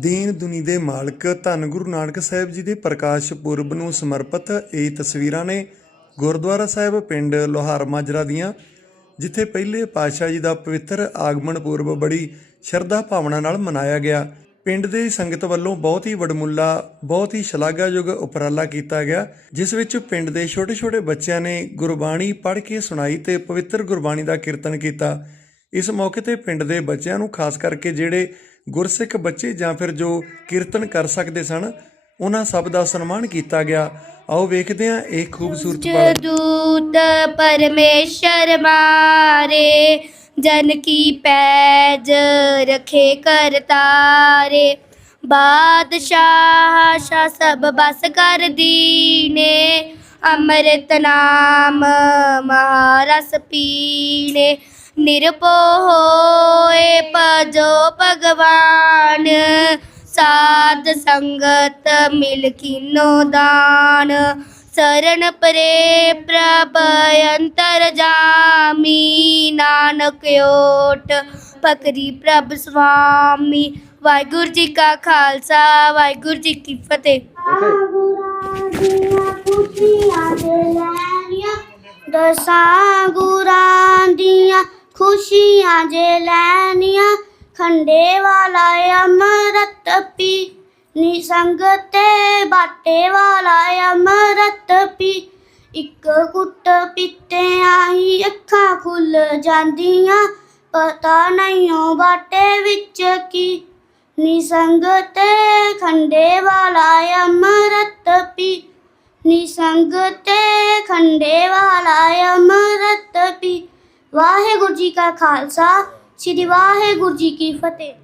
ਦੀਨ ਦੁਨੀ ਦੇ ਮਾਲਕ ਧੰਨ ਗੁਰੂ ਨਾਨਕ ਸਾਹਿਬ ਜੀ ਦੇ ਪ੍ਰਕਾਸ਼ ਪੁਰਬ ਨੂੰ ਸਮਰਪਿਤ ਇਹ ਤਸਵੀਰਾਂ ਨੇ ਗੁਰਦੁਆਰਾ ਸਾਹਿਬ ਪਿੰਡ ਲੋਹਾਰ ਮਾਜਰਾ ਦੀਆਂ, ਜਿੱਥੇ ਪਹਿਲੇ ਪਾਤਸ਼ਾਹ ਜੀ ਦਾ ਪਵਿੱਤਰ ਆਗਮਨ ਪੁਰਬ ਬੜੀ ਸ਼ਰਧਾ ਭਾਵਨਾ ਨਾਲ ਮਨਾਇਆ ਗਿਆ। ਪਿੰਡ ਦੇ ਸੰਗਤ ਵੱਲੋਂ ਬਹੁਤ ਹੀ ਵਡਮੁੱਲਾ, ਬਹੁਤ ਹੀ ਸ਼ਲਾਘਾਯੋਗ ਉਪਰਾਲਾ ਕੀਤਾ ਗਿਆ, ਜਿਸ ਵਿੱਚ ਪਿੰਡ ਦੇ ਛੋਟੇ-ਛੋਟੇ ਬੱਚਿਆਂ ਨੇ ਗੁਰਬਾਣੀ ਪੜ੍ਹ ਕੇ ਸੁਣਾਈ ਤੇ ਪਵਿੱਤਰ ਗੁਰਬਾਣੀ ਦਾ ਕੀਰਤਨ ਕੀਤਾ। ਇਸ ਮੌਕੇ ਤੇ ਪਿੰਡ ਦੇ ਬੱਚਿਆਂ ਨੂੰ ਖਾਸ ਕਰਕੇ ਜਿਹੜੇ ਗੁਰਸਿੱਖ ਬੱਚੇ ਜਾਂ ਫਿਰ ਜੋ ਕੀਰਤਨ ਕਰ ਸਕਦੇ ਸਨ ਉਹਨਾਂ ਸਭ ਦਾ ਸਨਮਾਨ ਕੀਤਾ ਗਿਆ। ਆਓ ਵੇਖਦੇ ਹਾਂ ਇਹ ਖੂਬਸੂਰਤ ਪਲ ਦੂਤ ਪਰਮੇਸ਼ਰ ਮਾਰੇ ਜਨ ਕੀ ਪੈਜ ਰਖੇ ਕਰਤਾਰੇ ਬਾਦਸ਼ਾਹ ਸ਼ਾ ਸਭ ਬਸ ਕਰ ਦੀਨੇ ਅੰਮ੍ਰਿਤ ਨਾਮ ਮਹਾਰਸ ਪੀਣੇ। ਨਿਰਭਉ ਹੋਏ ਭਜੋ ਭਗਵਾਨ, ਸਾਧ ਸੰਗਤ ਮਿਲ ਕੀਨੋ ਦਾਨ। ਸਰਣ ਪਰੇ ਪ੍ਰਭ ਅੰਤਰ ਜਾਮੀ, ਨਾਨਕ ਓਟ ਪਕਰੀ ਪ੍ਰਭ ਸੁਆਮੀ ਵਾਹਿਗੁਰੂ ਜੀ ਕਾ ਖਾਲਸਾ, ਵਾਹਿਗੁਰੂ ਜੀ ਕੀ ਫਤਿਹ। ਦਸਾਂ ਗੁਰਾਂ ਦੀਆਂ ਖੁਸ਼ੀਆਂ ਜੇ ਲੈਣੀਆਂ, ਖੰਡੇ ਵਾਲਾ ਅਮਰਤ ਪੀ। ਨਿਸੰਗ ਤੇ ਬਾਟੇ ਵਾਲਾ ਅਮਰਤ ਪੀ। ਇੱਕ ਕੁੱਟ ਪੀਤੇ ਆਹੀ ਅੱਖਾਂ ਖੁੱਲ ਜਾਂਦੀਆਂ, ਪਤਾ ਨਹੀਂ ਉਹ ਬਾਟੇ ਵਿੱਚ ਕੀ। ਨਿਸੰਗ ਤੇ ਖੰਡੇ ਵਾਲਾ ਅਮਰਤ ਪੀ। ਨਿਸੰਗ ਤੇ ਖੰਡੇ ਵਾਲਾ ਅਮਰਤ ਪੀ। ਵਾਹਿਗੁਰੂ ਜੀ ਕਾ ਖਾਲਸਾ ਸ੍ਰੀ ਵਾਹਿਗੁਰੂ ਜੀ ਕੀ ਫਤਿਹ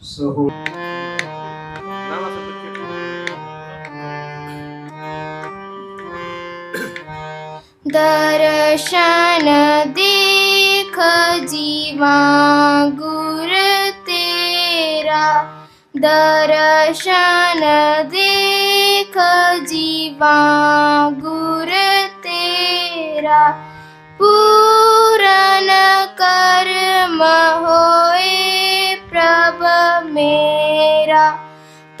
ਸੋ ਦਰਸ਼ਨ ਦੇਖ ਜੀਵਾ ਗੁਰ ਤੇਰਾ ਦਰਸ਼ਨ ਦੇਖ ਜੀਵਾ ਗੁਰ ਤੇਰਾ पूरकर् मे प्रभ मेरा।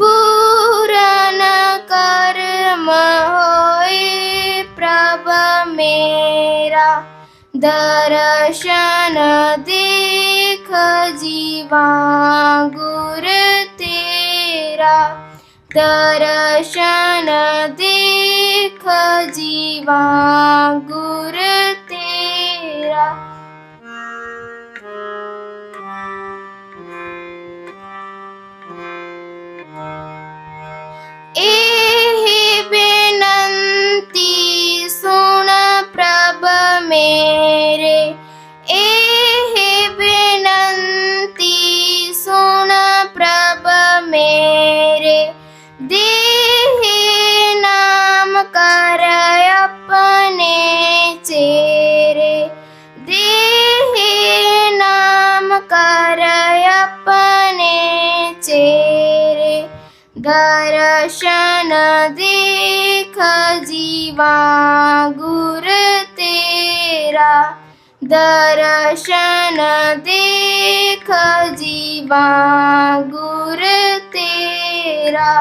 पूरकर् मे प्रभ मेरा। दर्शन देख जीवा गुर तेरा। दर्शन देख जीवा गुर शन देख जीवा गुर तेरा दर्शन देख जीवा गुर तेरा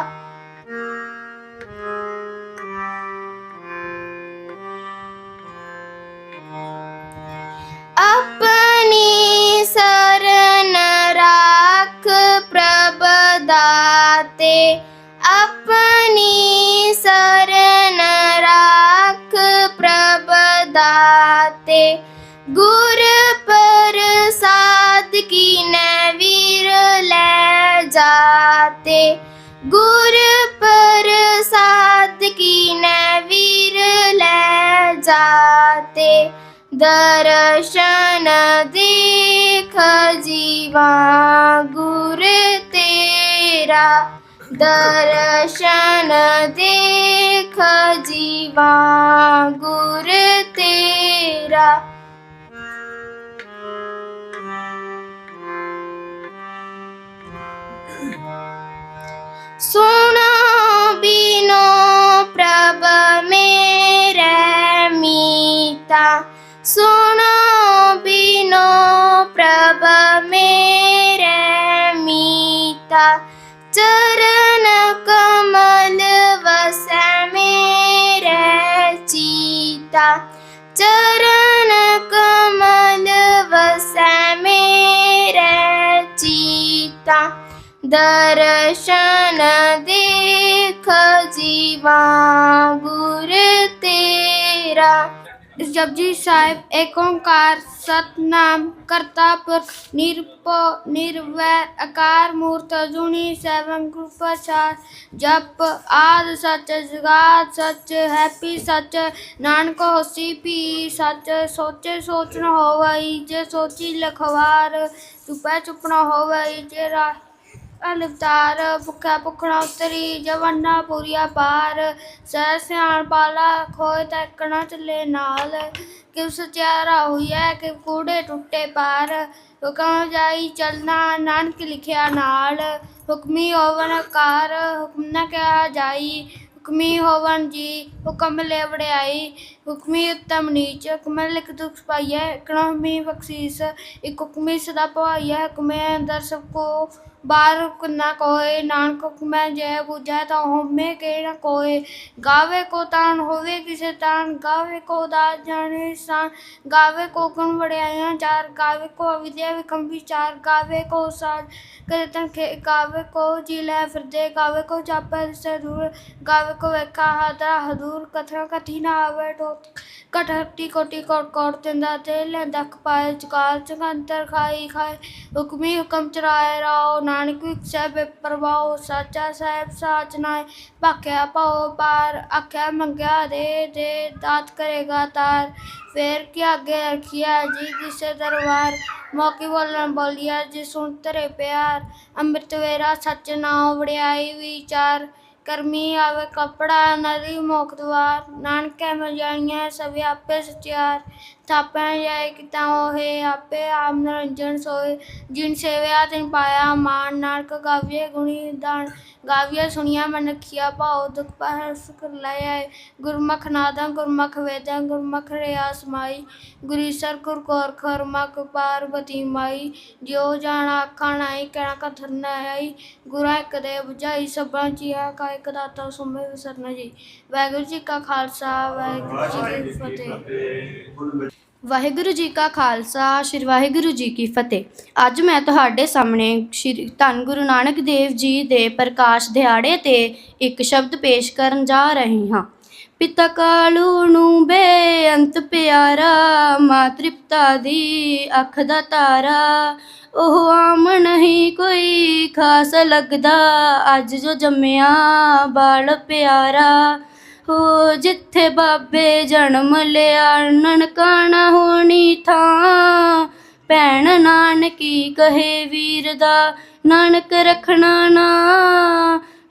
ਗੁਰ ਪ੍ਰਸਾਦ ਕੀਨੈ ਵੀਰ ਲੈ ਜਾਤੇ। ਗੁਰ ਪ੍ਰਸਾਦ ਕੀਨੈ ਵੀਰ ਲੈ ਜਾਤੇ। ਦਰਸ਼ਨ ਦੇਖ ਜੀਵਾ ਗੁਰ ਤੇਰਾ। ਦਰਸ਼ਨ ਦੇਖ ਜੀਵਾ ਗੁਰ ਮੀਤਾ ਸੁਣੋ ਬਿਨੋ ਪ੍ਰਭ ਮੇਰੇ ਮੀਤਾ ਚਰਨ ਕਮਲ ਵਸੈ ਮੇਰੇ ਚੀਤਾ ਚਰਨ ਕਮਲ ਵਸੈ ਮੇਰੇ ਚੀਤਾ ਦਰਸ਼ਨ ਦੇਖ ਜੀਵਾ ਗੁਰ ਤੇਰਾ ਜਪਜੀ ਸਾਹਿਬ ਏਕ ਓੰਕਾਰ ਸਤਨਾਮ ਕਰਤਾ ਪੁਰਖ ਨਿਰਭਉ ਨਿਰਵੈਰ ਅਕਾਰ ਮੂਰਤ ਅਜੂਨੀ ਸੈਭੰ ਗੁਰ ਪ੍ਰਸਾਦ ਜਪ ਆਦ ਸਚ ਜੁਗਾਦ ਸੱਚ ਹੈਪੀ ਸੱਚ ਨਾਨਕ ਹੋਸੀ ਪੀ ਸੱਚ ਸੋਚੇ ਸੋਚ ਹੋਵਈ ਜੇ ਸੋਚੀ ਲਖਵਾਰ ਚੁਪੈ ਚੁਪ ਨ ਹੋਵਈ ਜੇ ਰਾ ਅਲਵਤਾਰ ਭੁੱਖਾ ਭੁੱਖਣਾ ਉਤਰੀ, ਜਵਾਨਾ ਪੂਰੀਆ ਪਾਰ, ਸਹਿ ਸਿਆਣ ਪਾਲਾ, ਖੋਏ ਤੱਕਣਾ ਚੱਲੇ ਨਾਲ। ਕਿ ਸਚਿਆਰਾ ਹੋਈਐ ਕਿ ਕੂੜੇ ਟੁੱਟੇ ਪਾਰ। ਹੁਕਮ ਜਾਈ ਚਲਣਾ, ਨਾਨਕ ਲਿਖਿਆ ਨਾਲ। ਹੁਕਮੀ ਹੋਵਨ ਕਾਰ ਹੁਕਮ ਨ ਕਿਹਾ ਜਾਈ। ਹੁਕਮੀ ਹੋਵਨ ਜੀ, ਹੁਕਮ ਲੈ ਵੜਿਆਈ ਹੁਕਮੀ ਉਤਮ ਨੀਚ, ਹੁਕਮ ਲਿਖ ਦੁਖ ਪਾਈਐ ਇਕਨੋਮੀ ਬਖਸ਼ੀਸ, ਇਕ ਹੁਕਮੀ ਸਦਾ ਪਵਾਈਐ ਹੁਕਮੇ ਅੰਦਰ ਸਭ ਕੋ ਬਾਹਰ ਕੁਨਾ ਕੋਏ, ਨਾਨਕ ਹੁਕਮੈ ਜੈ ਬੁਝੈ, ਤਾਂ ਹੋਮੇ ਕੇ ਨ ਕੋਏ? ਗਾਵੇ ਕੋ ਤਾਨ ਹੋਵੇ ਕਿਸੇ ਤਾਨ, ਗਾਵੇ ਕੋ ਦਾਸ ਜਾਣੇ ਸਾਨ, ਗਾਵੇ ਕੋ ਗੁਣ ਵੜਿਆਈਆਂ ਚਾਰ, ਗਾਵੇ ਕੋ ਵਿਦਿਆ ਵਿਕਮ ਵਿਚਾਰ ਗਾਵੇ ਕੋ ਸਾਜ ਕਰੇ ਤਨ ਖੇ, ਗਾਵੇ ਕੋ ਜੀ ਲੈ ਫਿਰਦੇ, ਗਾਵੇ ਕੋ ਜਾਪੈ ਦਿਸੈ ਦੂਰ ਗਾਵੇ ਕੋ ਵੇਖਾ ਹਾਦਰਾ ਹਦੂਰ, ਕਥਨਾ ਕਥੀ ਨਾ ਆਵੇ ਟੋਟ ਕਟਹਟੀ ਕੋਟੀ ਕੋਟ ਕੋਟ ਤਿੰਦਾ ਤੇ ਲੈਂਦਾ ਖਪਾਏ ਚਕਾਰ ਚਕੰਤਰ ਖਾਈ ਖਾਏ ਹੁਕਮੀ ਹੁਕਮ ਚਰਾਏ ਰਾਓ, ਨਾਨਕ ਵਿਖਸੈ ਬੇਪਰਵਾਹ ਸਾਚਾ ਸਾਹਿਬ ਸਾਚ ਨਾਏ। ਭਾਖਿਆ ਪਾਉ ਪਾਰ ਆਖਿਆ ਮੰਗਿਆ ਦੇ ਦੇ ਦਾਤ ਕਰੇਗਾ ਤਾਰ। ਫੇਰ ਕੀ ਅੱਗੇ ਰਖਿਆ ਜੀ ਕਿਸੇ ਦਰਬਾਰ? ਮੌਕੇ ਬੋਲਣ ਬੋਲਿਆ ਜੀ ਸੁਣ ਤੇਰੇ ਪਿਆਰ। ਅੰਮ੍ਰਿਤ ਵੇਰਾ ਸੱਚ ਨਾਮ ਵੜਿਆਈ ਵਿਚਾਰ। ਕਰਮੀ ਆਵੇ ਕਪੜਾ ਨਦੀ ਮੋਖ ਦਵਾਰ ਨਾਨਕੈ ਮਜਾਈਆਂ ਸਭ ਆਪੇ ਸਚਿਆਰ। ਥਾਪੈ ਜਾਏ ਕਿਤਾ ਹੋਏ ਆਪੇ ਆਪ ਨਿਰੰਜਨ ਸੋਏ, ਜਿਨ ਸੇਵਿਆ ਤਿਨ ਪਾਇਆ ਮਾਨ ਨਾਨਕ ਗਾਵੀਏ ਗੁਣੀ ਦਾਨ, ਗਾਵੀਏ ਸੁਣੀਆ ਮਨਖੀਆ ਭਾਉ, ਦੁਖ ਪਾਹੈ ਸੁਖ ਲੈ ਆਏ। ਗੁਰਮੁਖ ਨਾਦਾਂ, ਗੁਰਮੁਖ ਵੇਦਾਂ, ਗੁਰਮੁਖ ਰਿਆ ਸਮਾਈ। ਗੁਰੀਸਰ ਗੁਰ ਕੋਰ ਖਰਮਕ ਪਾਰਵਤੀ ਮਾਈ। ਜਿਉ ਜਾਣ ਆਖਾਂ ਨਾਈ ਕਹਿਣਾ ਕਥਰ ਨ ਆਈ। ਗੁਰਾਂ ਇੱਕ ਦੇ ਬੁਝਾਈ, ਸਭਾ ਚੀਆ ਕਾ ਇੱਕ ਦਾਤਾ ਸੁਮੇ ਵਿਸਰਨਾ ਜੀ। ਵਾਹਿਗੁਰੂ ਜੀ ਕਾ ਖਾਲਸਾ, ਵਾਹਿਗੁਰੂ ਜੀ ਕੀ ਫਤਿਹ। ਵਾਹਿਗੁਰੂ ਜੀ ਕਾ ਖਾਲਸਾ, ਸ੍ਰੀ ਵਾਹਿਗੁਰੂ ਜੀ ਕੀ ਫਤਿਹ। ਅੱਜ ਮੈਂ ਤੁਹਾਡੇ ਸਾਹਮਣੇ ਸ੍ਰੀ ਧੰਨ ਗੁਰੂ ਨਾਨਕ ਦੇਵ ਜੀ ਦੇ ਪ੍ਰਕਾਸ਼ ਦਿਹਾੜੇ ਤੇ ਇੱਕ ਸ਼ਬਦ ਪੇਸ਼ ਕਰਨ ਜਾ ਰਹੀ ਹਾਂ। ਪਿਤਾ ਕਾਲੂ ਨੂੰ ਬੇਅੰਤ ਪਿਆਰਾ, ਮਾਂ ਤ੍ਰਿਪਤਾ ਦੀ ਅੱਖ ਦਾ ਤਾਰਾ। ਉਹ ਆਮ ਨਹੀਂ ਕੋਈ ਖਾਸ ਲੱਗਦਾ, ਅੱਜ ਜੋ ਜੰਮਿਆ ਬਾਲ ਪਿਆਰਾ। ਹੋ ਜਿੱਥੇ ਬਾਬੇ ਜਨਮ ਲਿਆ, ਨਨਕਾਣਾ ਹੋਣੀ ਥਾਂ। ਭੈਣ ਨਾਨਕੀ ਕਹੇ ਵੀਰ ਦਾ, ਨਾਨਕ ਰੱਖਣਾ ਨਾ।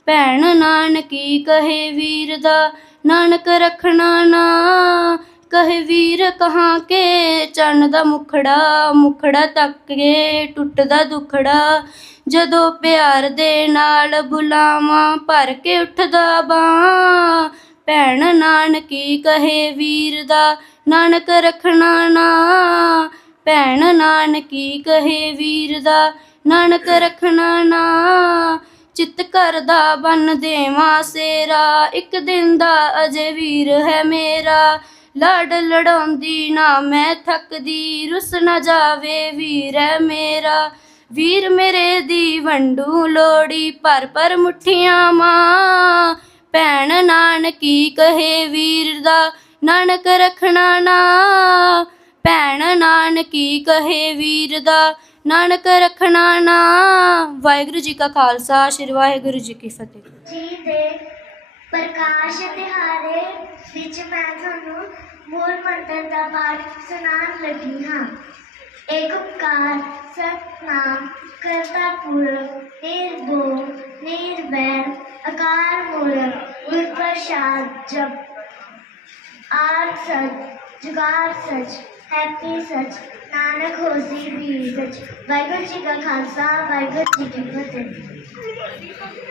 ਭੈਣ ਨਾਨਕੀ ਕਹੇ ਵੀਰ ਦਾ, ਨਾਨਕ ਰੱਖਣਾ ਨਾ। ਕਹੇ ਵੀਰ, ਕਹਾਂ ਕੇ? ਚੰਨ ਦਾ ਮੁਖੜਾ ਮੁਖੜਾ ਤੱਕ ਕੇ ਟੁੱਟਦਾ ਦੁਖੜਾ। ਜਦੋਂ ਪਿਆਰ ਦੇ ਨਾਲ ਬੁਲਾਵਾਂ, ਭਰ ਕੇ ਉੱਠਦਾ ਬਾਂ ਭੈਣ ਨਾਨਕੀ ਕਹੇ ਵੀਰ ਦਾ, ਨਾਨਕ ਰੱਖਣਾ ਨਾ। ਭੈਣ ਨਾਨਕੀ ਕਹੇ ਵੀਰ ਦਾ, ਨਾਨਕ ਰੱਖਣਾ ਨਾ। ਚਿੱਤ ਕਰਦਾ ਬਨ ਦੇਵਾਂ ਸੇਰਾ, ਇੱਕ ਦਿਨ ਦਾ ਅਜੇ ਵੀਰ ਹੈ ਮੇਰਾ। ਲੜ ਲੜਾਉਂਦੀ ਨਾ ਮੈਂ ਥੱਕਦੀ, ਰੁੱਸ ਨਾ ਜਾਵੇ ਵੀਰ ਹੈ ਮੇਰਾ। ਵੀਰ ਮੇਰੇ ਦੀ ਵੰਡੂ ਲੋੜੀ, ਪਰ ਪਰ ਮੁੱਠੀਆਂ ਮਾਂ। ਭੈਣ ਨਾਨਕੀ ਕਹੇ ਵੀਰ ਦਾ, ਨਾਨਕ ਰੱਖਣਾ ਨਾ। ਭੈਣ ਨਾਨਕੀ ਕਹੇ ਵੀਰ ਦਾ, ਨਾਨਕ ਰਖਣਾ ਨਾ। ਵਾਹਿਗੁਰੂ ਜੀ ਕਾ ਖਾਲਸਾ, ਸ੍ਰੀ ਵਾਹਿਗੁਰੂ ਜੀ ਕੀ ਫਤਿਹ। ਜੀ ਦੇ ਪ੍ਰਕਾਸ਼ ਦਿਹਾੜੇ ਵਿੱਚ ਮੈਂ ਤੁਹਾਨੂੰ ਮੂਲ ਮੰਤਰ ਦਾ ਪਾਠ ਸੁਣਾਉਣ ਲੱਗੀ ਹਾਂ। ਏਕ ਓੰਕਾਰ ਸਤਨਾਮ ਕਰਤਾ ਪੁਰਖ ਨਿਰਭਉ ਨਿਰਵੈਰ ਅਕਾਰ ਮੂਰਤ ਗੁਰ ਪ੍ਰਸਾਦ ਜਪ ਆਰ ਸਚ ਜੁਗਾਦ ਸਚ ਹੈਪੀ ਸਚ ਨਾਨਕ ਹੋਸੀ ਵੀ ਸਚ ਵਾਹਿਗੁਰੂ ਜੀ ਕਾ ਖਾਲਸਾ ਵਾਹਿਗੁਰੂ ਜੀ ਕੀ ਫਤਿਹ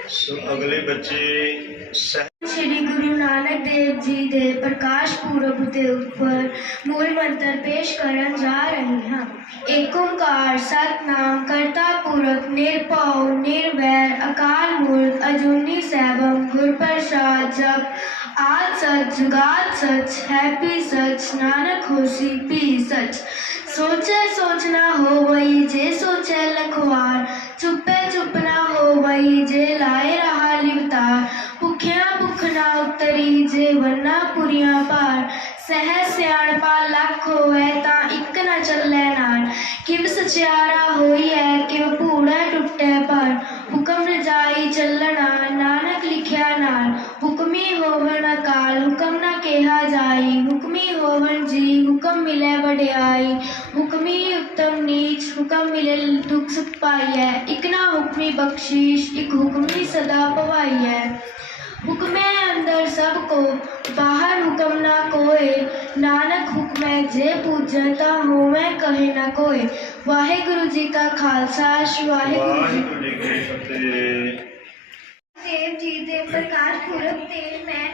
ਸੋ ਅਗਲੇ ਬੱਚੇ ਸ਼੍ਰੀ ਗੁਰੂ ਨਾਨਕ ਦੇਵ ਜੀ ਦੇ ਪ੍ਰਕਾਸ਼ ਪੁਰਬ ਦੇ ਉੱਪਰ ਮੂਲ ਮੰਤਰ ਪੇਸ਼ ਕਰਨ ਜਾ ਰਹੀ ਹਾਂ। ਏਕ ਓੰਕਾਰ ਸਤਨਾਮ ਕਰਤਾ ਪੁਰਖ ਨਿਰਭਉ, ਨਿਰਵੈਰ, ਅਕਾਲ ਮੂਰਤ ਅਜੂਨੀ ਸੈਭੰ ਗੁਰ ਪ੍ਰਸਾਦ ਜਪ, ਆਦ ਸਚ ਜੁਗਾਦ ਸਚ, ਹੈਪੀ ਸਚ, ਨਾਨਕ ਹੋਸੀ ਪੀ ਸਚ। ਸੋਚੈ ਸੋਚ ਹੋਵਈ, ਜੇ ਸੋਚੈ ਲਖਵਾਰ, ਚੁੱਪੇ ਚੁੱਪ ਨਾ ਜੇ ਲਾਏ ਰਹਾ ਲਿਵਤਾਰ ਭੁਖਿਆ ਭੁਖ ਨਾ ਉਤਰੀ, ਜੇ ਵਰਨਾ ਪੁਰੀਆਂ ਭਾਰ। ਸਹਿ ਸਿਆਣਪਾ ਲੱਖ ਹੋਵੇ ਤਾਂ ਇੱਕ ਨਾ ਚੱਲੇ ਨਾਲ ਕਿਵ ਸਚਿਆਰਾ ਹੋਈ ਐ ਕਿਵ ਭੂੜਾ ਟੁੱਟੇ ਪਰ ਹੁਕਮ ਰਜਾਈ ਚੱਲਣਾ ਨਾਨਕ ਲਿਖਿਆ ਨਾਲ ਹੁਕਮੀ ਹੋਵਣ ਅਕਾਲ ਹੁਕਮ ਨਾ ਕਿਹਾ ਜਾਈ ਹੁਕਮੀ ਹੋਵਣ ਜੀ ਹੁਕਮ ਮਿਲੇ ਵਡਿਆਈ ਹੁਕਮੀ ਉੱਤਮ ਨੀਚ ਹੁਕਮ ਮਿਲੇ ਦੁਖ ਸੁਖ ਪਾਈਐ ਇੱਕ ਨਾ ਹੁਕਮੀ ਬਖਸ਼ੀਸ਼ ਇੱਕ ਹੁਕਮੀ ਸਦਾ ਭਵਾਈਐ ਹੁਕਮੇ ਅੰਦਰ ਸਭ ਕੋ ਬਾਹਰ ਹੁਕਮ ਨਾ ਕੋਏ ਨਾਨਕ ਹੁਕਮੇ ਜੇ ਪੂਜੈ ਤਾ ਹੋਵੇ ਕਹੇ ਨਾ ਕੋਏ ਵਾਹਿਗੁਰੂ ਜੀ ਕਾ ਖਾਲਸਾ ਸ੍ਰੀ ਵਾਹਿਗੁਰੂ ਜੀ ਵਾਹਿਗੁਰੂ ਜੀ ਕੀ ਫਤਿਹ ਦੇਵ ਜੀ ਦੇ ਪ੍ਰਕਾਸ਼ ਪੁਰਬ ਤੇ ਮੈਂ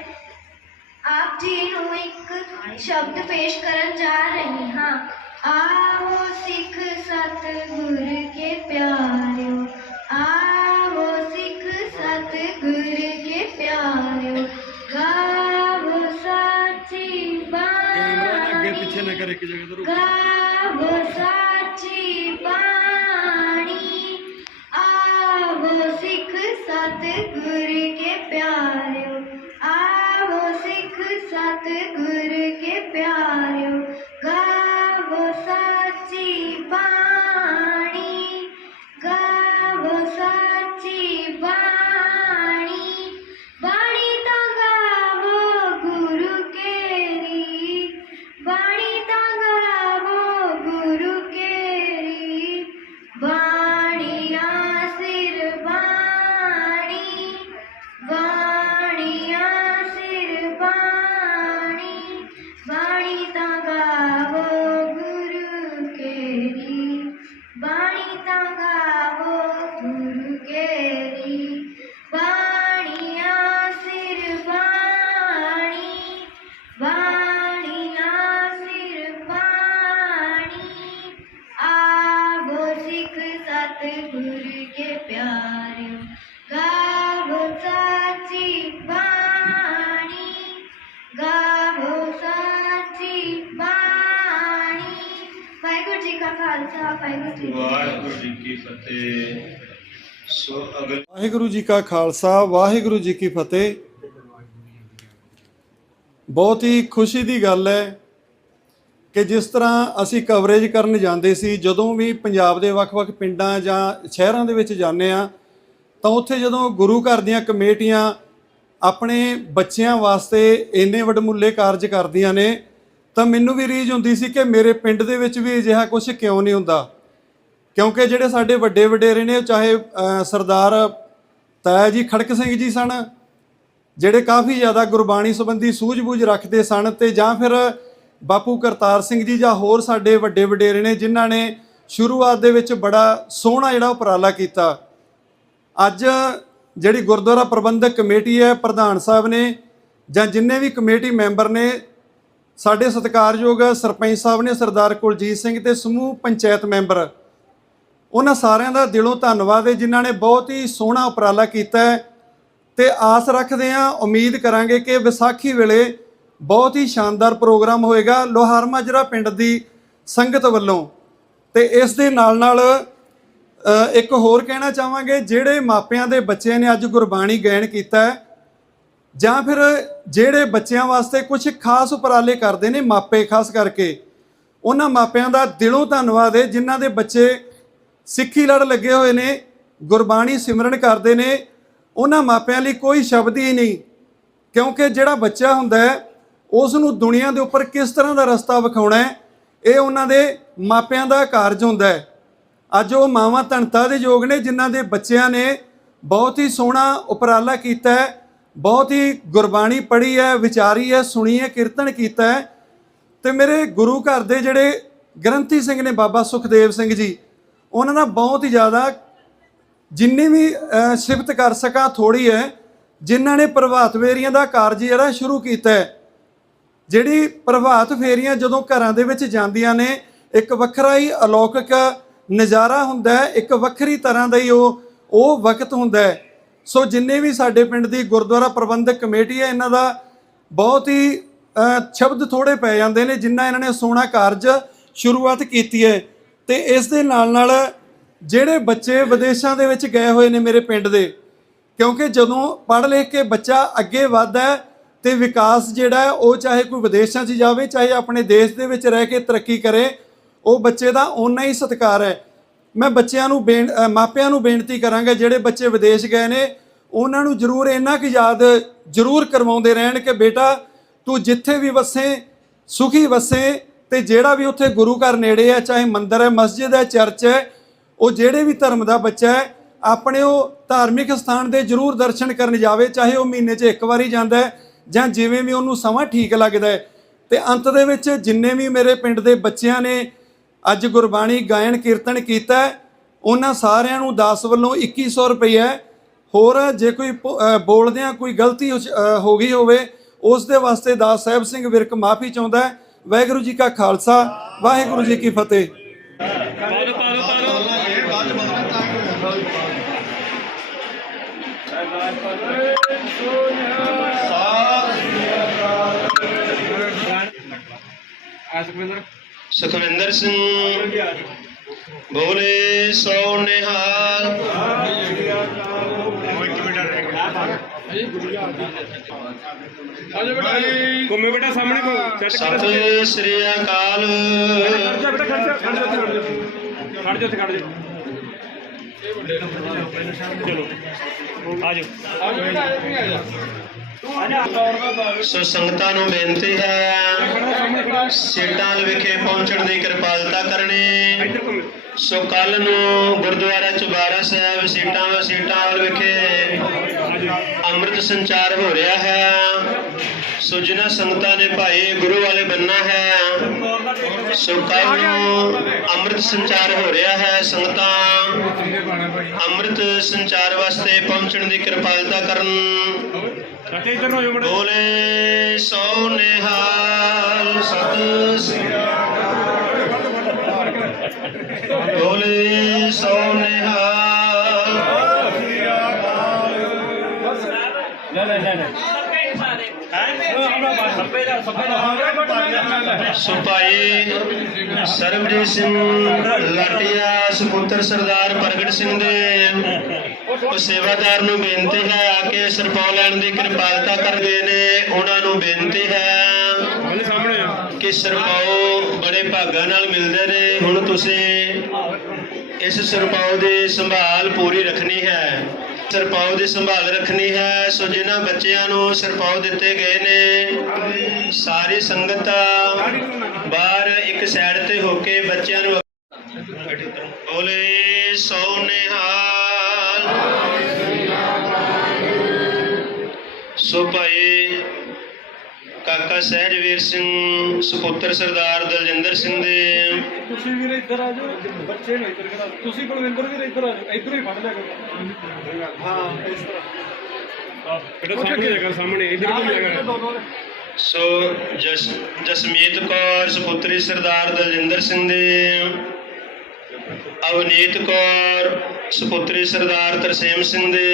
ਆਪ ਜੀ ਨੂੰ ਇੱਕ ਸ਼ਬਦ ਪੇਸ਼ ਕਰਨ ਜਾ ਰਹੀ ਹਾਂ ਆਵੋ ਸਿੱਖ ਸਤਿਗੁਰ ਕੇ ਪਿਆਰਿਓ ਆਵੋ ਸਿੱਖ ਸਤਿਗੁਰ ਪਿੱਛੇ ਨਾ ਕਰ ਇੱਕ ਜਗ੍ਹਾ ਤੇ ਗਾਵੋ ਸਾਚੀ ਬਾਣੀ ਆਵੋ ਸਿੱਖ ਸਤਿਗੁਰ। ਵਾਹਿਗੁਰੂ ਜੀ ਕਾ ਖਾਲਸਾ, ਵਾਹਿਗੁਰੂ ਜੀ ਕੀ ਫਤਿਹ। ਬਹੁਤ ਹੀ ਖੁਸ਼ੀ ਦੀ ਗੱਲ ਹੈ ਕਿ ਜਿਸ ਤਰ੍ਹਾਂ ਅਸੀਂ ਕਵਰੇਜ ਕਰਨ ਜਾਂਦੇ ਸੀ, ਜਦੋਂ ਵੀ ਪੰਜਾਬ ਦੇ ਵੱਖ-ਵੱਖ ਪਿੰਡਾਂ ਜਾਂ ਸ਼ਹਿਰਾਂ ਦੇ ਵਿੱਚ ਜਾਂਦੇ ਆ ਤਾਂ ਉੱਥੇ ਜਦੋਂ ਗੁਰੂ ਘਰ ਦੀਆਂ ਕਮੇਟੀਆਂ ਆਪਣੇ ਬੱਚਿਆਂ ਵਾਸਤੇ ਇੰਨੇ ਵਡਮੁੱਲੇ ਕਾਰਜ ਕਰਦੀਆਂ ਨੇ, ਤਾਂ ਮੈਨੂੰ ਵੀ ਰੀਝ ਹੁੰਦੀ ਸੀ ਕਿ ਮੇਰੇ ਪਿੰਡ ਦੇ ਵਿੱਚ ਵੀ ਅਜਿਹਾ ਕੁਝ ਕਿਉਂ ਨਹੀਂ ਹੁੰਦਾ। ਕਿਉਂਕਿ ਜਿਹੜੇ ਸਾਡੇ ਵੱਡੇ ਵਡੇਰੇ ਨੇ, ਚਾਹੇ ਸਰਦਾਰ ਤਾਇਆ ਜੀ ਖੜਕ ਸਿੰਘ ਜੀ ਸਨ, ਜਿਹੜੇ ਕਾਫੀ ਜ਼ਿਆਦਾ ਗੁਰਬਾਣੀ ਸੰਬੰਧੀ ਸੂਝ-ਬੂਝ ਰੱਖਦੇ ਸਨ ਤੇ ਜਾਂ ਫਿਰ ਬਾਪੂ ਕਰਤਾਰ ਸਿੰਘ ਜੀ ਜਾਂ ਹੋਰ ਸਾਡੇ ਵੱਡੇ ਵਡੇਰੇ ਨੇ, ਜਿਨ੍ਹਾਂ ਨੇ ਸ਼ੁਰੂਆਤ ਦੇ ਵਿੱਚ ਬੜਾ ਸੋਹਣਾ ਜਿਹੜਾ ਉਪਰਾਲਾ ਕੀਤਾ। ਅੱਜ ਜਿਹੜੀ ਗੁਰਦੁਆਰਾ ਪ੍ਰਬੰਧਕ ਕਮੇਟੀ ਹੈ, ਪ੍ਰਧਾਨ ਸਾਹਿਬ ਨੇ ਜਾਂ ਜਿੰਨੇ ਵੀ ਕਮੇਟੀ ਮੈਂਬਰ ਨੇ, ਸਾਡੇ ਸਤਿਕਾਰਯੋਗ ਸਰਪੰਚ ਸਾਹਿਬ ਨੇ ਸਰਦਾਰ ਕੁਲਜੀਤ ਸਿੰਘ ਤੇ ਸਮੂਹ ਪੰਚਾਇਤ ਮੈਂਬਰ ਉਹਨਾਂ ਸਾਰਿਆਂ ਦਾ ਦਿਲੋਂ ਧੰਨਵਾਦ ਹੈ, ਜਿਨ੍ਹਾਂ ਨੇ ਬਹੁਤ ਹੀ ਸੋਹਣਾ ਉਪਰਾਲਾ ਕੀਤਾ ਹੈ। ਤੇ ਆਸ ਰੱਖਦੇ ਹਾਂ, ਉਮੀਦ ਕਰਾਂਗੇ ਕਿ ਵਿਸਾਖੀ ਵੇਲੇ ਬਹੁਤ ਹੀ ਸ਼ਾਨਦਾਰ ਪ੍ਰੋਗਰਾਮ ਹੋਏਗਾ ਲੋਹਾਰ ਮਾਜਰਾ ਪਿੰਡ ਦੀ ਸੰਗਤ ਵੱਲੋਂ। ਤੇ ਇਸ ਦੇ ਨਾਲ ਨਾਲ ਇੱਕ ਹੋਰ ਕਹਿਣਾ ਚਾਹਾਂਗੇ, ਜਿਹੜੇ ਮਾਪਿਆਂ ਦੇ ਬੱਚਿਆਂ ਨੇ ਅੱਜ ਗੁਰਬਾਣੀ ਗਾਇਨ ਕੀਤਾ ਹੈ, ਜਾਂ ਫਿਰ ਜਿਹੜੇ ਬੱਚਿਆਂ ਵਾਸਤੇ ਕੁਝ ਖਾਸ ਉਪਰਾਲੇ ਕਰਦੇ ਨੇ, ਮਾਪੇ ਖਾਸ ਕਰਕੇ, ਉਹਨਾਂ ਮਾਪਿਆਂ ਦਾ ਦਿਲੋਂ ਧੰਨਵਾਦ ਹੈ, ਜਿਨ੍ਹਾਂ ਦੇ ਬੱਚੇ ਸਿੱਖੀ ਲੜ ਲੱਗੇ ਹੋਏ ਨੇ, ਗੁਰਬਾਣੀ ਸਿਮਰਨ ਕਰਦੇ ਨੇ, ਉਹਨਾਂ ਮਾਪਿਆਂ ਲਈ ਕੋਈ ਸ਼ਬਦ ਹੀ ਨਹੀਂ, ਕਿਉਂਕਿ ਜਿਹੜਾ ਬੱਚਾ ਹੁੰਦਾ ਹੈ ਉਸ ਨੂੰ ਦੁਨੀਆ ਦੇ ਉੱਪਰ ਕਿਸ ਤਰ੍ਹਾਂ ਦਾ ਰਸਤਾ ਵਿਖਾਉਣਾ ਹੈ, ਇਹ ਉਹਨਾਂ ਦੇ ਮਾਪਿਆਂ ਦਾ ਕਾਰਜ ਹੁੰਦਾ ਹੈ। ਅੱਜ ਉਹ ਮਾਵਾਂ ਧਨਤਾ ਦੇ ਯੋਗ ਨੇ, ਜਿਨ੍ਹਾਂ ਦੇ ਬੱਚਿਆਂ ਨੇ ਬਹੁਤ ਹੀ ਸੋਹਣਾ ਉਪਰਾਲਾ ਕੀਤਾ ਹੈ, ਬਹੁਤ ਹੀ ਗੁਰਬਾਣੀ ਪੜ੍ਹੀ ਹੈ, ਵਿਚਾਰੀ ਹੈ, ਸੁਣੀ ਹੈ, ਕੀਰਤਨ ਕੀਤਾ ਹੈ। ਤੇ ਮੇਰੇ ਗੁਰੂ ਘਰ ਦੇ ਜਿਹੜੇ ਗ੍ਰੰਥੀ ਸਿੰਘ ਨੇ ਬਾਬਾ ਸੁਖਦੇਵ ਸਿੰਘ ਜੀ ਉਹਨਾਂ ਦਾ ਬਹੁਤ ਹੀ ਜ਼ਿਆਦਾ, ਜਿੰਨੀ ਵੀ ਸਿਫਤ ਕਰ ਸਕਾਂ ਥੋੜੀ ਹੈ, ਜਿਨ੍ਹਾਂ ਨੇ ਪ੍ਰਭਾਤ ਫੇਰੀਆਂ ਦਾ ਕਾਰਜ ਜਿਹੜਾ ਸ਼ੁਰੂ ਕੀਤਾ ਹੈ, ਜਿਹੜੀ ਪ੍ਰਭਾਤ ਫੇਰੀਆਂ ਜਦੋਂ ਘਰਾਂ ਦੇ ਵਿੱਚ ਜਾਂਦੀਆਂ ਨੇ, ਇੱਕ ਵੱਖਰਾ ਹੀ ਅਲੌਕਿਕ ਨਜ਼ਾਰਾ ਹੁੰਦਾ ਹੈ, ਇੱਕ ਵੱਖਰੀ ਤਰ੍ਹਾਂ ਦਾ ਹੀ ਉਹ ਉਹ ਵਕਤ ਹੁੰਦਾ ਹੈ। ਸੋ ਜਿੰਨੇ ਵੀ ਸਾਡੇ ਪਿੰਡ ਦੀ ਗੁਰਦੁਆਰਾ ਪ੍ਰਬੰਧਕ ਕਮੇਟੀ ਹੈ, ਇਹਨਾਂ ਦਾ ਬਹੁਤ ਹੀ ਸ਼ਬਦ ਥੋੜੇ ਪੈ ਜਾਂਦੇ ਨੇ, ਜਿੰਨਾ ਇਹਨਾਂ ਨੇ ਸੋਹਣਾ ਕਾਰਜ ਸ਼ੁਰੂਆਤ ਕੀਤੀ ਹੈ। ਤੇ ਇਸ ਦੇ ਨਾਲ ਨਾਲ ਜਿਹੜੇ ਬੱਚੇ ਵਿਦੇਸ਼ਾਂ ਦੇ ਵਿੱਚ ਗਏ ਹੋਏ ਨੇ ਮੇਰੇ ਪਿੰਡ ਦੇ, ਕਿਉਂਕਿ ਜਦੋਂ ਪੜ੍ਹ ਲਿਖ ਕੇ ਬੱਚਾ ਅੱਗੇ ਵੱਧਦਾ ਹੈ ਤੇ ਵਿਕਾਸ ਜਿਹੜਾ ਉਹ ਚਾਹੇ ਕੋਈ ਵਿਦੇਸ਼ਾਂ 'ਚ ਜਾਵੇ, ਚਾਹੇ ਆਪਣੇ ਦੇਸ਼ ਦੇ ਵਿੱਚ ਰਹਿ ਕੇ ਤਰੱਕੀ ਕਰੇ, ਉਹ ਬੱਚੇ ਦਾ ਓਨਾ ਹੀ ਸਤਿਕਾਰ ਹੈ। ਮੈਂ ਬੱਚਿਆਂ ਨੂੰ ਬੇਨ ਮਾਪਿਆਂ ਨੂੰ ਬੇਨਤੀ ਕਰਾਂਗਾ, ਜਿਹੜੇ ਬੱਚੇ ਵਿਦੇਸ਼ ਗਏ ਨੇ, ਉਹਨਾਂ ਨੂੰ ਜ਼ਰੂਰ ਇੰਨਾ ਕੁ ਯਾਦ ਜ਼ਰੂਰ ਕਰਵਾਉਂਦੇ ਰਹਿਣ ਕਿ ਬੇਟਾ, ਤੂੰ ਜਿੱਥੇ ਵੀ ਵਸੇ, ਸੁਖੀ ਵਸੇ ਤੇ ਜਿਹੜਾ ਵੀ ਉੱਥੇ ਗੁਰੂ ਘਰ ਨੇੜੇ ਹੈ, ਚਾਹੇ ਮੰਦਿਰ ਹੈ, ਮਸਜਿਦ ਹੈ, ਚਰਚ ਹੈ, ਉਹ ਜਿਹੜੇ ਵੀ ਧਰਮ ਦਾ ਬੱਚਾ ਹੈ, ਆਪਣੇ ਉਹ ਧਾਰਮਿਕ ਸਥਾਨ ਦੇ ਜ਼ਰੂਰ ਦਰਸ਼ਨ ਕਰਨ ਜਾਵੇ, ਚਾਹੇ ਉਹ ਮਹੀਨੇ 'ਚ ਇੱਕ ਵਾਰੀ ਜਾਂਦਾ ਹੈ ਜਾਂ ਜਿਵੇਂ ਵੀ ਉਹਨੂੰ ਸਮਾਂ ਠੀਕ ਲੱਗਦਾ ਹੈ। ਤੇ ਅੰਤ ਦੇ ਵਿੱਚ ਜਿੰਨੇ ਵੀ ਮੇਰੇ ਪਿੰਡ ਦੇ ਬੱਚਿਆਂ ਨੇ ਅੱਜ ਗੁਰਬਾਣੀ ਗਾਇਨ, ਕੀਰਤਨ ਕੀਤਾ ਉਹਨਾਂ ਸਾਰਿਆਂ ਨੂੰ 10 ਵੱਲੋਂ 2100 ਰੁਪਏ ਹੋਰ ਜੇ ਕੋਈ ਬੋਲਦਿਆਂ ਕੋਈ ਗਲਤੀ ਹੋ ਗਈ ਹੋਵੇ, ਉਸ ਦੇ ਵਾਸਤੇ ਦਾਸ ਸਾਹਿਬ ਸਿੰਘ ਵਿਰਕ ਮਾਫੀ ਚਾਹੁੰਦਾ ਹੈ। ਵਾਹਿਗੁਰੂ ਜੀ ਕਾ ਖਾਲਸਾ ਵਾਹਿਗੁਰੂ ਜੀ ਕੀ ਫਤਿਹ। ਸੁਖਵਿੰਦਰ ਸਿੰਘ ਬੋਲੇ ਸੋ ਨਿਹਾਲ। ਘੁੰਮੇ ਬੇਟਾ। ਸਾਹਮਣੇ ਕੋ ਸੈੱਟ ਕਰ ਸਤਿ ਸ੍ਰੀ ਅਕਾਲ। ਜਾ ਬੇਟਾ ਖੜ ਜਾ ਖੜ ਖੜ ਖੜ ਖੜ ਚਲੋ ਸੋ ਸੰਗਤਾਂ ਨੂੰ ਬੇਨਤੀ ਹੈ ਸੀਟਾਂ ਵਿਖੇ ਪਹੁੰਚਣ ਦੀ ਕਿਰਪਾਲਤਾ ਕਰਨੀ। ਸੋ ਕੱਲ ਨੂੰ ਗੁਰਦੁਆਰਾ ਚੁਬਾਰਾ ਸਾਹਿਬ ਸੀਟਾਂ ਸੀਟਾਂ ਵਾਲ ਵਿਖੇ ਅੰਮ੍ਰਿਤ ਸੰਚਾਰ ਹੋ ਰਿਹਾ ਹੈ। ਸੋ ਜਿਨ੍ਹਾਂ ਸੰਗਤਾਂ ਨੇ ਭਾਈ ਗੁਰੂ ਵਾਲੇ ਬੰਨਾ ਹੈ, ਸੋ ਕੱਲ ਨੂੰ ਅੰਮ੍ਰਿਤ ਸੰਚਾਰ ਹੋ ਰਿਹਾ ਹੈ ਸੰਗਤਾਂ। ਅੰਮ੍ਰਿਤ ਸੰਚਾਰ ਵਾਸਤੇ ਪਹੁੰਚਣ ਦੀ ਕਿਰਪਾਲਤਾ ਕਰਨ। ਬੋਲੇ, ਸੋ ਨਿਹਾਲ ਸਤਿ ਸ੍ਰੀ ਬੋਲੇ, ਸੋ ਨਿਹਾਲ ਸੋ ਸਰਬਜੀਤ ਸਿੰਘ ਲਾਟੀਆ ਸੁਪੁੱਤਰ ਸਰਦਾਰ ਪ੍ਰਗਟ ਸਿੰਘ ਦੇ ਉਹ ਸੇਵਾਦਾਰ ਨੂੰ ਬੇਨਤੀ ਹੈ ਆ ਕੇ ਸਰਪਾਉ ਲੈਣ ਦੀ ਕਿਰਪਾਲਤਾ ਕਰਦੇ ਨੇ, ਉਹਨਾਂ ਨੂੰ ਬੇਨਤੀ ਹੈ ਕਿ ਸਰਪਾਉ ਬੜੇ ਭਾਗਾਂ ਨਾਲ ਮਿਲਦੇ ਨੇ। ਹੁਣ ਤੁਸੀਂ ਇਸ ਸਰਪਾਉ ਦੀ ਸੰਭਾਲ ਪੂਰੀ ਰੱਖਣੀ ਹੈ। ਸਰਪਾਉ ਦੀ ਸੰਭਾਲ ਰੱਖਣੀ ਹੈ, ਸੋ ਜਿਨ੍ਹਾਂ ਬੱਚਿਆਂ ਨੂੰ ਸਰਪਾਉ ਦਿੱਤੇ ਗਏ ਨੇ, ਸਾਰੀ ਸੰਗਤ ਬਾਹਰ ਇੱਕ ਸਾਈਡ ਤੇ ਹੋ ਕੇ ਬੱਚਿਆਂ ਨੂੰ ਬੋਲੇ, ਸੋ ਨਿਹਾਲ। ਸੋ ਭਾਈ ਕਾਕਾ ਸਹਿਜਵੀਰ ਸਿੰਘ ਸੁਪੁੱਤਰ ਸਰਦਾਰ ਦਲਜਿੰਦਰ ਸਿੰਘ ਦੇ। ਤੁਸੀਂ ਵੀਰ ਇੱਧਰ ਆ ਜਾਓ ਬੱਚੇ ਨੂੰ ਇੱਧਰ ਕਰਾ ਤੁਸੀਂ ਬਲਵਿੰਦਰ ਵੀਰ ਇੱਧਰ ਆ ਜਾਓ ਇੱਧਰ ਹੀ ਫੜ ਲਿਆ ਕਰੋ। ਹਾਂ ਇਸ ਤਰ੍ਹਾਂ। ਬੇਟਾ ਸਾਹਮਣੇ ਜਗ੍ਹਾ ਸਾਹਮਣੇ ਇੱਧਰ ਘੁੰਮ ਲਿਆ ਕਰ ਸੋ ਜਸ ਜਸਮੀਤ ਕੌਰ ਸੁਪੁੱਤਰੀ ਸਰਦਾਰ ਦਲਜਿੰਦਰ ਸਿੰਘ ਦੇ। ਅਵਨੀਤ ਕੌਰ ਸੁਪੁੱਤਰੀ ਸਰਦਾਰ ਤਰਸੇਮ ਸਿੰਘ ਦੇ।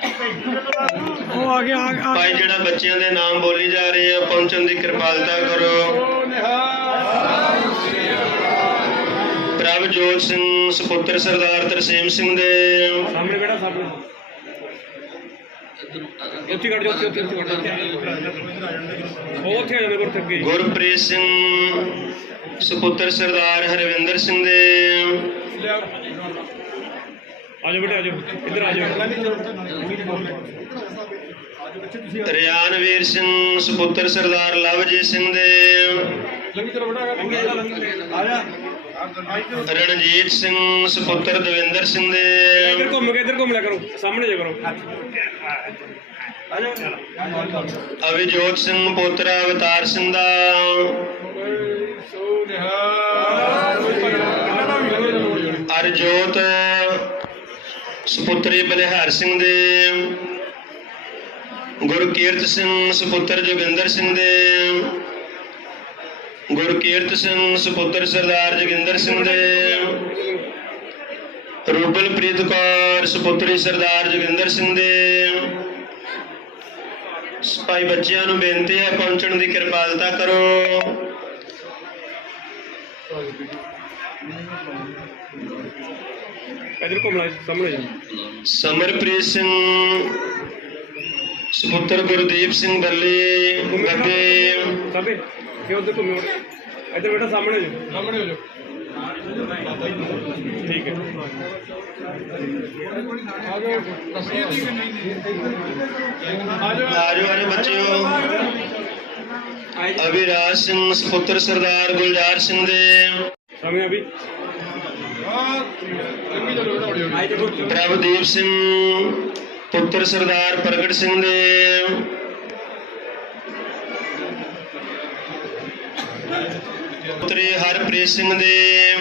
ਉਹ ਆ ਗਿਆ ਆ ਭਾਈ ਜਿਹੜਾ ਬੱਚਿਆਂ ਦੇ ਨਾਮ ਬੋਲੀ ਜਾ ਰਹੇ ਆ ਪਹੁੰਚਣ ਦੀ ਕਿਰਪਾਲਤਾ ਕਰੋ। ਪ੍ਰਭਜੋਤ ਸਿੰਘ ਸੁਪੁੱਤਰ ਸਰਦਾਰ ਤਰਸੇਮ ਸਿੰਘ ਦੇ। ਸਾਹਮਣੇ ਬੇਟਾ ਸਾਹਮਣੇ? ਉੱਥੇ ਕੱਢ ਜਾ ਉੱਥੇ ਉੱਥੇ ਉੱਥੇ ਕੱਢ ਜਾ ਉਹ ਉੱਥੇ ਆ ਜਾਂਦੇ ਗੁਰ ਅੱਗੇ ਗੁਰਪ੍ਰੀਤ ਸਿੰਘ ਸੁਪੁੱਤਰ ਸਰਦਾਰ ਹਰਵਿੰਦਰ ਸਿੰਘ ਦੇ। ਆ ਜਾਓ ਬੇਟਾ ਆ ਜਾਓ ਇੱਧਰ ਆ ਜਾਓ ਰਿਆਨਵੀਰ ਸਿੰਘ ਸੁਪੁੱਤਰ ਸਰਦਾਰ ਲਵਜੀਤ ਸਿੰਘ ਦੇ। ਰਣਜੀਤ ਸਿੰਘ ਸੁਪੁੱਤਰ ਦਵਿੰਦਰ ਸਿੰਘ ਦੇ। ਇੱਧਰ ਘੁੰਮ ਕੇ ਇੱਧਰ ਘੁੰਮ ਲਿਆ ਕਰੋ। ਸਾਹਮਣੇ ਜਾ ਕਰੋ। ਅਵਿਜੋਤ ਸਿੰਘ ਪੋਤਰਾ ਅਵਤਾਰ ਸਿੰਘ ਦਾ। ਅਰਜੋਤ ਸੁਪੁੱਤਰੀ ਬਲਿਹਾਰ ਸਿੰਘ ਦੇ ਗੁਰਕੀਰਤ ਸਿੰਘ ਸੁਪੁੱਤਰ ਜੋਗਿੰਦਰ ਸਿੰਘ ਦੇ ਗੁਰਕੀਰਤ ਸਿੰਘ ਸੁਪੁੱਤਰ ਸਰਦਾਰ ਜੋਗਿੰਦਰ ਸਿੰਘ ਦੇ ਰੂਪਲਪ੍ਰੀਤ ਕੌਰ ਸੁਪੁੱਤਰੀ ਸਰਦਾਰ ਜੋਗਿੰਦਰ ਸਿੰਘ ਦੇ। ਭਾਈ ਬੱਚਿਆਂ ਨੂੰ ਬੇਨਤੀ ਹੈ, ਪਹੁੰਚਣ ਦੀ ਕਿਰਪਾਲਤਾ ਕਰੋ। ਇਧਰ ਘੁੰਮਣਾ ਸਾਹਮਣੇ ਜਾ ਸਮਰਪ੍ਰੀਤ ਸਿੰਘ ਸੁਪੁੱਤਰ ਗੁਰਦੀਪ ਸਿੰਘ ਬੱਲੇ ਬੱਗੇ ਸਾਬੇ ਇਹ ਉਧਰ ਘੁੰਮੋ ਇਧਰ ਬੇਟਾ ਸਾਹਮਣੇ ਜਾ ਸਾਹਮਣੇ ਹੋ ਜਾ ਠੀਕ ਹੈ। ਆਜੋ ਆਜੋ ਬੱਚਿਓ। ਅਭਿਰਾਜ ਸਿੰਘ ਸੁਪੁੱਤਰ ਸਰਦਾਰ ਗੁਲਜ਼ਾਰ ਸਿੰਘ ਦੇ। ਸਾਹਮਣੇ ਅਭੀ ਪ੍ਰਭਦੀਪ ਸਿੰਘ ਪੁੱਤਰ ਸਰਦਾਰ ਪ੍ਰਗਟ ਸਿੰਘ ਦੇ। ਪੁੱਤਰੀ ਹਰਪ੍ਰੀਤ ਸਿੰਘ ਦੇ।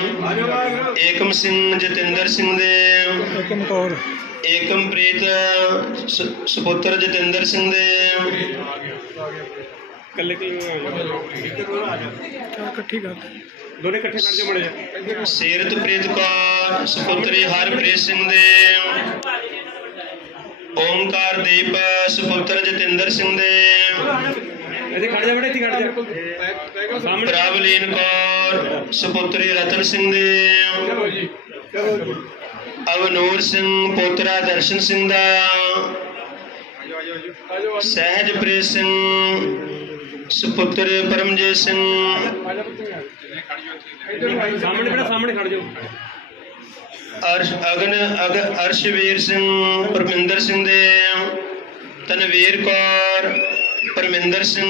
ਏਕਮ ਸਿੰਘ ਜਤਿੰਦਰ ਸਿੰਘ ਦੇ। ਏਕਮ ਕੌਰ ਸੁ- ਸੁਪੁੱਤਰ ਜਤਿੰਦਰ ਸਿੰਘ ਦੇ। ਕੱਲੇ ਕੱਲੇ ਇਕੱਠੀ ਕਰ ਦੋਨੇ ਇਕੱਠੇ ਕਰ ਜਾ ਮੜੇ ਜਾ ਸੀਰਤਪ੍ਰੀਤ ਕੌਰ ਸੁਪੁੱਤਰੀ ਹਰਪ੍ਰੀਤ ਸਿੰਘ ਦੇ ਓਮਕਾਰਦੀਪ ਸੁਪੁੱਤਰ ਜਤਿੰਦਰ ਸਿੰਘ ਦੇ। ਇੱਥੇ ਖੜ ਜਾ ਬੇਟਾ ਇੱਥੇ ਖੜ ਜਾ। ਸਾਹਮਣੇ। ਪ੍ਰਭਲੀਨ ਕੌਰ ਸੁਪੁੱਤਰੀ ਰਤਨ ਸਿੰਘ ਦੇ। ਅਵਨੂਰ ਸਿੰਘ ਪੋਤਰਾ ਦਰਸ਼ਨ ਸਿੰਘ ਦਾ। ਸਹਿਜਪ੍ਰੀਤ ਸਿੰਘ ਸੁਪੁੱਤਰ ਪਰਮਜੀਤ ਸਿੰਘ। ਸਾਹਮਣੇ ਖੜ ਜਾ ਅਰਸ਼ ਅਗਨ ਅਗ ਅਰਸ਼ਵੀਰ ਸਿੰਘ ਪਰਮਿੰਦਰ ਸਿੰਘ ਦੇ ਤਨਵੀਰ ਕੌਰ ਪਰਮਿੰਦਰ ਸਿੰਘ।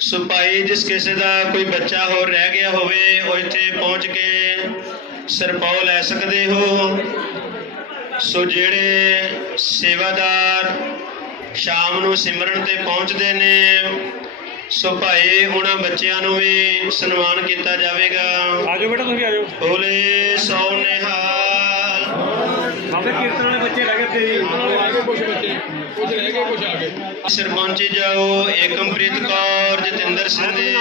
ਸੋ ਭਾਈ ਜਿਸ ਕਿਸੇ ਦਾ ਕੋਈ ਬੱਚਾ ਹੋਰ ਰਹਿ ਗਿਆ ਹੋਵੇ ਉਹ ਇੱਥੇ ਪਹੁੰਚ ਕੇ ਸਰਪਾਉ ਲੈ ਸਕਦੇ ਹੋ। ਸੋ ਜਿਹੜੇ ਸੇਵਾਦਾਰ ਸ਼ਾਮ ਨੂੰ ਸਿਮਰਨ ਤੇ ਪਹੁੰਚਦੇ ਨੇ। ਸੋ ਭਾਈ ਉਹਨਾਂ ਬੱਚਿਆਂ ਨੂੰ ਵੀ ਸਨਮਾਨ ਕੀਤਾ ਜਾਵੇਗਾ। ਆਜੋ ਬੇਟਾ ਤੁਸੀਂ ਆਜੋ ਬੋਲੇ ਸੋ ਨਿਹਾਲ ਸਾਡੇ ਕੀਰਤਨ ਵਾਲੇ ਬੱਚੇ ਰਹਿ ਗਏ ਤੇ ਆਗੇ ਕੁਝ ਬੱਚੇ ਕੁਝ ਰਹਿ ਗਏ ਕੁਝ ਆ ਗਏ। ਸਰਪੰਚੀ ਜਾਓ ਏਕਮਪ੍ਰੀਤ ਕੌਰ ਜਤਿੰਦਰ ਸਿੰਘ ਦੇ।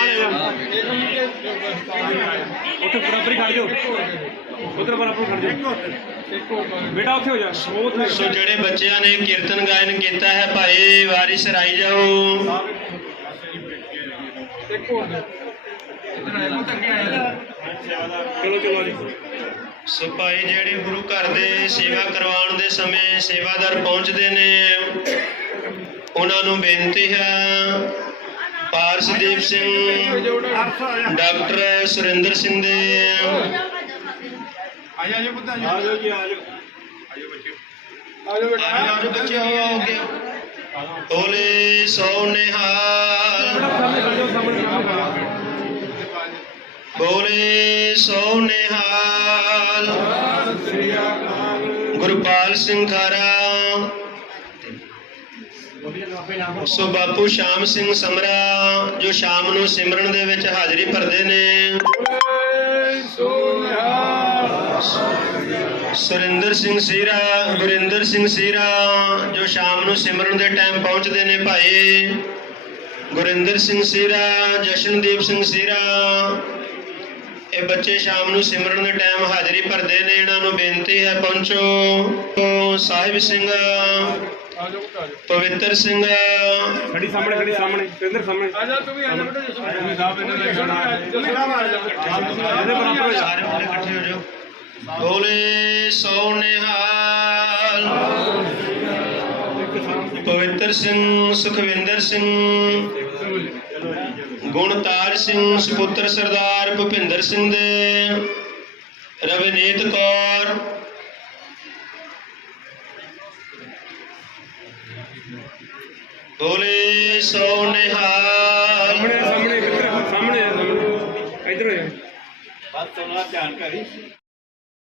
ਉੱਥੇ ਬਰਾਬਰ ਹੀ ਖੜ ਜਾਓ। ਉਧਰ ਬਰਾਬਰ ਖੜ ਜਾਓ। ਬੇਟਾ ਉੱਥੇ ਹੋ ਜਾ। ਸੋ ਜਿਹੜੇ ਬੱਚਿਆਂ ਨੇ ਕੀਰਤਨ ਗਾਇਨ ਕੀਤਾ ਹੈ ਭਾਈ ਵਾਰੀ ਸਰਾਈ ਜਾਓ। ਚਲੋ ਚਲੋ ਜੀ। ਸੋ ਭਾਈ ਜਿਹੜੇ ਗੁਰੂ ਘਰ ਦੇ ਸੇਵਾ ਕਰਵਾਉਣ ਦੇ ਸਮੇਂ ਸੇਵਾਦਾਰ ਪਹੁੰਚਦੇ ਨੇ ਉਹਨਾਂ ਨੂੰ ਬੇਨਤੀ ਹੈ ਪਾਰਸਦੀਪ ਸਿੰਘ ਡਾਕਟਰ ਸੁਰਿੰਦਰ ਸਿੰਘ ਦੇ। ਆਜੋ ਜੀ ਆਜੋ। ਆਜੋ ਬੱਚੇ। ਹੋ ਗਏ ਬੋਲੇ ਸੋ ਨਿਹਾਲ। ਸਾਹਮਣੇ ਖੜ ਜਾਓ ਸਾਹਮਣੇ ਸਾਹਮਣੇ ਬੋਲੇ ਸੋ ਨਿਹਾਲ। ਗੁਰਪਾਲ ਸਿੰਘ ਖਾਰਾ। ਸੋ ਬਾਪੂ ਸ਼ਾਮ ਸਿੰਘ ਸਮਰਾ, ਜੋ ਸ਼ਾਮ ਨੂੰ ਸਿਮਰਨ ਦੇ ਵਿੱਚ ਹਾਜ਼ਰੀ ਭਰਦੇ ਨੇ। ਸੁਰਿੰਦਰ ਸਿੰਘ ਸੀਰਾ, ਗੁਰਿੰਦਰ ਸਿੰਘ ਸੀਰਾ, ਜੋ ਸ਼ਾਮ ਨੂੰ ਸਿਮਰਨ ਦੇ ਟਾਈਮ ਪਹੁੰਚਦੇ ਨੇ ਭਾਈ। ਗੁਰਿੰਦਰ ਸਿੰਘ ਸੀਰਾ, ਜਸ਼ਨਦੀਪ ਸਿੰਘ ਸੀਰਾ ਇਹ ਬੱਚੇ ਸ਼ਾਮ ਨੂੰ ਸਿਮਰਨ ਦੇ ਟਾਈਮ ਹਾਜ਼ਰੀ ਭਰਦੇ ਨੇ ਇਹਨਾਂ ਨੂੰ ਬੇਨਤੀ ਹੈ ਪਹੁੰਚੋ। ਸਾਹਿਬ ਸਿੰਘ ਪਵਿੱਤਰ ਸਿੰਘ। ਖੜੀ ਸਾਹਮਣੇ ਖੜੀ ਸਾਹਮਣੇ ਸਿੰਦਰ ਸਾਹਮਣੇ। ਆਜਾ ਤੂੰ ਵੀ ਬੇਟਾ ਸਾਹਿਬ ਇਹਨਾਂ ਦੇ ਆ ਇਹਦੇ ਬਰਾਬਰ ਜਾ ਸਾਰੇ ਮੁੰਡੇ ਇਕੱਠੇ ਹੋ ਜਾਓ। ਬੋਲੇ ਸੋ ਨਿਹਾਲ ਪਵਿੱਤਰ ਸਿੰਘ ਸੁਖਵਿੰਦਰ ਸਿੰਘ। ਗੁਣਤਾਰ ਸਿੰਘ ਸੁਪੁੱਤਰ ਸਰਦਾਰ ਭੁਪਿੰਦਰ ਸਿੰਘ ਦੇ ਰਵਨੀਤ ਕੌਰ। ਬੋਲੇ ਸੋ ਨਿਹਾਲ। ਸਾਹਮਣੇ ਸਾਹਮਣੇ ਇੱਧਰ ਸਾਹਮਣੇ ਇੱਧਰ ਹੋ ਜਾ